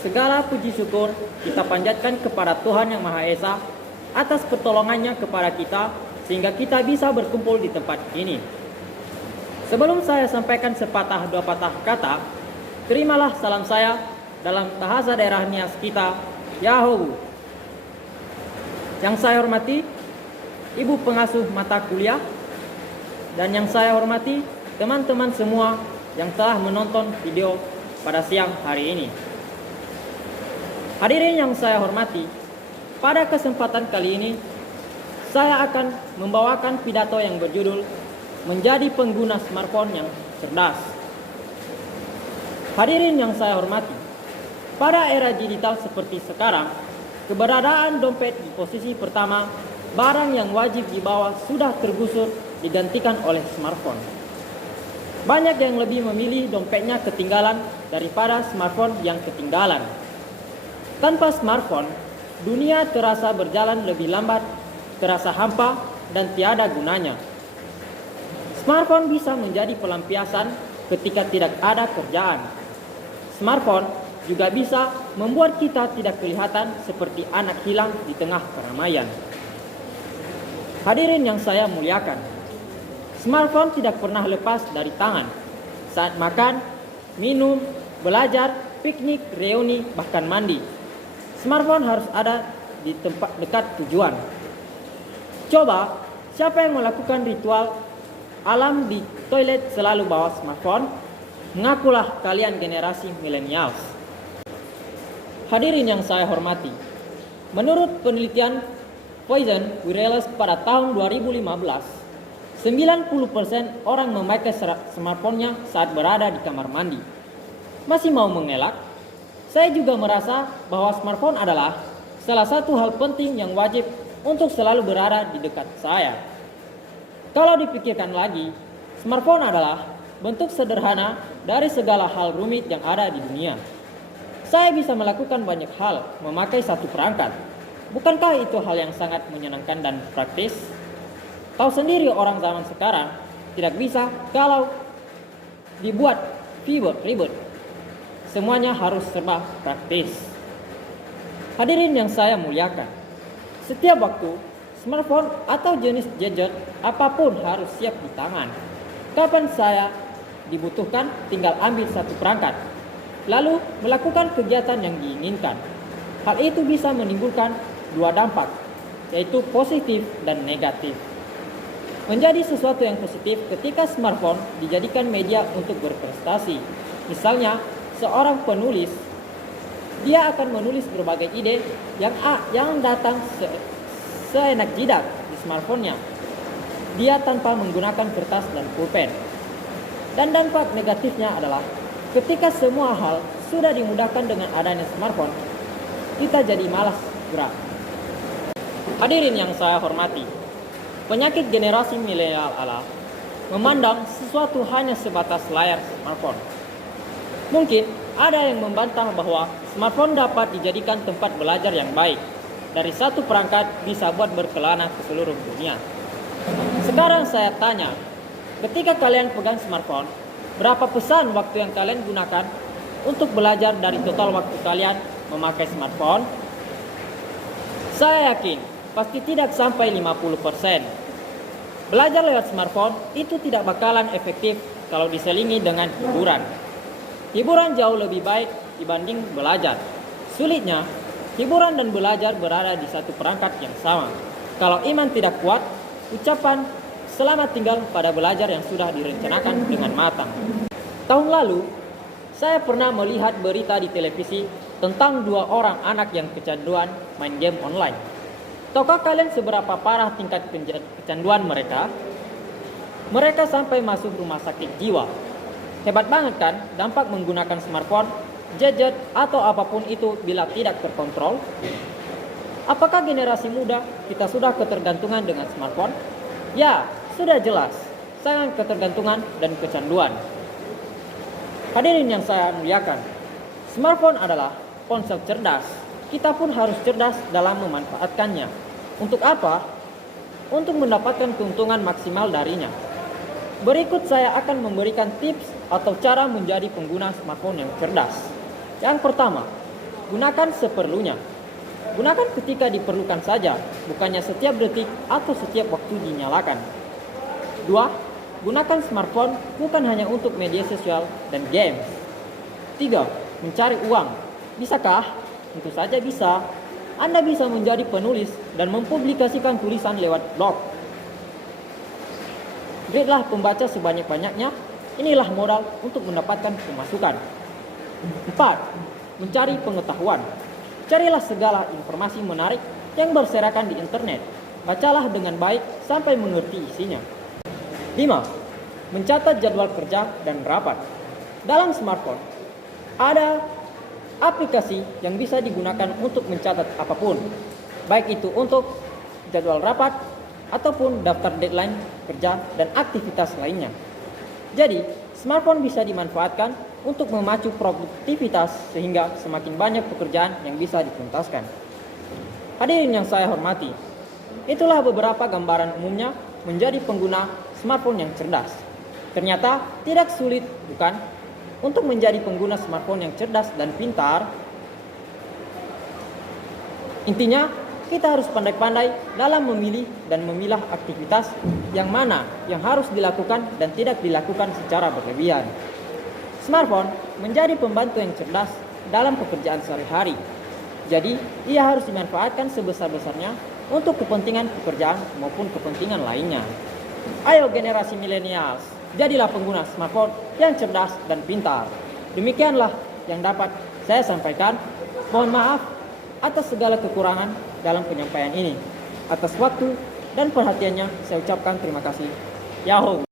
Segala puji syukur kita panjatkan kepada Tuhan Yang Maha Esa atas pertolongannya kepada kita sehingga kita bisa berkumpul di tempat ini. Sebelum saya sampaikan sepatah dua patah kata, terimalah salam saya dalam bahasa daerah Nias kita, Yahoo. Yang saya hormati Ibu pengasuh mata kuliah dan yang saya hormati teman-teman semua yang telah menonton video pada siang hari ini. Hadirin yang saya hormati, pada kesempatan kali ini saya akan membawakan pidato yang berjudul Menjadi Pengguna Smartphone yang Cerdas. Hadirin yang saya hormati, pada era digital seperti sekarang, keberadaan dompet di posisi pertama, barang yang wajib dibawa sudah tergusur digantikan oleh smartphone. Banyak yang lebih memilih dompetnya ketinggalan daripada smartphone yang ketinggalan. Tanpa smartphone, dunia terasa berjalan lebih lambat, terasa hampa, dan tiada gunanya. Smartphone bisa menjadi pelampiasan ketika tidak ada kerjaan. Smartphone juga bisa membuat kita tidak kelihatan seperti anak hilang di tengah keramaian. Hadirin yang saya muliakan, smartphone tidak pernah lepas dari tangan. Saat makan, minum, belajar, piknik, reuni, bahkan mandi, smartphone harus ada di tempat dekat tujuan. Coba, siapa yang melakukan ritual alam di toilet selalu bawa smartphone? Mengakulah kalian generasi milenials. Hadirin yang saya hormati, menurut penelitian Poison Wireless pada tahun 2015, 90% orang memakai smartphone-nya saat berada di kamar mandi. Masih mau mengelak? Saya juga merasa bahwa smartphone adalah salah satu hal penting yang wajib untuk selalu berada di dekat saya. Kalau dipikirkan lagi, smartphone adalah bentuk sederhana dari segala hal rumit yang ada di dunia. Saya bisa melakukan banyak hal memakai satu perangkat. Bukankah itu hal yang sangat menyenangkan dan praktis? Tahu sendiri orang zaman sekarang tidak bisa kalau dibuat ribet. Semuanya harus serba praktis. Hadirin yang saya muliakan, setiap waktu, smartphone atau jenis gadget apapun harus siap di tangan. Kapan saya dibutuhkan, tinggal ambil satu perangkat, lalu melakukan kegiatan yang diinginkan. Hal itu bisa menimbulkan dua dampak, yaitu positif dan negatif. Menjadi sesuatu yang positif ketika smartphone dijadikan media untuk berprestasi. Misalnya, seorang penulis, dia akan menulis berbagai ide yang datang seenak jidat di smartphone-nya. Dia tanpa menggunakan kertas dan pulpen. Dan dampak negatifnya adalah ketika semua hal sudah dimudahkan dengan adanya smartphone, kita jadi malas gerak. Hadirin yang saya hormati, penyakit generasi milenial adalah memandang sesuatu hanya sebatas layar smartphone. Mungkin ada yang membantah bahwa smartphone dapat dijadikan tempat belajar yang baik. Dari satu perangkat bisa buat berkelana ke seluruh dunia. Sekarang saya tanya, ketika kalian pegang smartphone, berapa pesan waktu yang kalian gunakan untuk belajar dari total waktu kalian memakai smartphone? Saya yakin pasti tidak sampai 50%. Belajar lewat smartphone itu tidak bakalan efektif kalau diselingi dengan hiburan. Hiburan jauh lebih baik dibanding belajar. Sulitnya, hiburan dan belajar berada di satu perangkat yang sama. Kalau iman tidak kuat, ucapan selamat tinggal pada belajar yang sudah direncanakan dengan matang. Tahun lalu, saya pernah melihat berita di televisi tentang dua orang anak yang kecanduan main game online. Tahukah kalian seberapa parah tingkat kecanduan mereka? Mereka sampai masuk rumah sakit jiwa. Hebat banget kan dampak menggunakan smartphone, gadget, atau apapun itu bila tidak terkontrol? Apakah generasi muda kita sudah ketergantungan dengan smartphone? Ya, sudah jelas. Sangat ketergantungan dan kecanduan. Hadirin yang saya muliakan, smartphone adalah ponsel cerdas. Kita pun harus cerdas dalam memanfaatkannya. Untuk apa? Untuk mendapatkan keuntungan maksimal darinya. Berikut saya akan memberikan tips atau cara menjadi pengguna smartphone yang cerdas. Yang pertama, Gunakan seperlunya. Gunakan ketika diperlukan saja, bukannya setiap detik atau setiap waktu dinyalakan. 2. Gunakan smartphone bukan hanya untuk media sosial dan games. 3. Mencari uang. Bisakah? Tentu saja bisa. Anda bisa menjadi penulis dan mempublikasikan tulisan lewat blog. Berilah pembaca sebanyak-banyaknya. Inilah modal untuk mendapatkan pemasukan. 4. Mencari pengetahuan. Carilah segala informasi menarik yang berserakan di internet. Bacalah dengan baik sampai mengerti isinya. 5. Mencatat jadwal kerja dan rapat. Dalam smartphone, ada aplikasi yang bisa digunakan untuk mencatat apapun, baik itu untuk jadwal rapat ataupun daftar deadline kerja dan aktivitas lainnya. Jadi, smartphone bisa dimanfaatkan untuk memacu produktivitas sehingga semakin banyak pekerjaan yang bisa dituntaskan. Hadirin yang saya hormati, itulah beberapa gambaran umumnya menjadi pengguna smartphone yang cerdas. Ternyata tidak sulit, bukan? Untuk menjadi pengguna smartphone yang cerdas dan pintar, intinya kita harus pandai-pandai dalam memilih dan memilah aktivitas yang mana yang harus dilakukan dan tidak dilakukan secara berlebihan. Smartphone menjadi pembantu yang cerdas dalam pekerjaan sehari-hari. Jadi, ia harus dimanfaatkan sebesar-besarnya untuk kepentingan pekerjaan maupun kepentingan lainnya. Ayo generasi milenials, jadilah pengguna smartphone yang cerdas dan pintar. Demikianlah yang dapat saya sampaikan. Mohon maaf atas segala kekurangan dalam penyampaian ini. Atas waktu dan perhatiannya saya ucapkan terima kasih. Yahoo!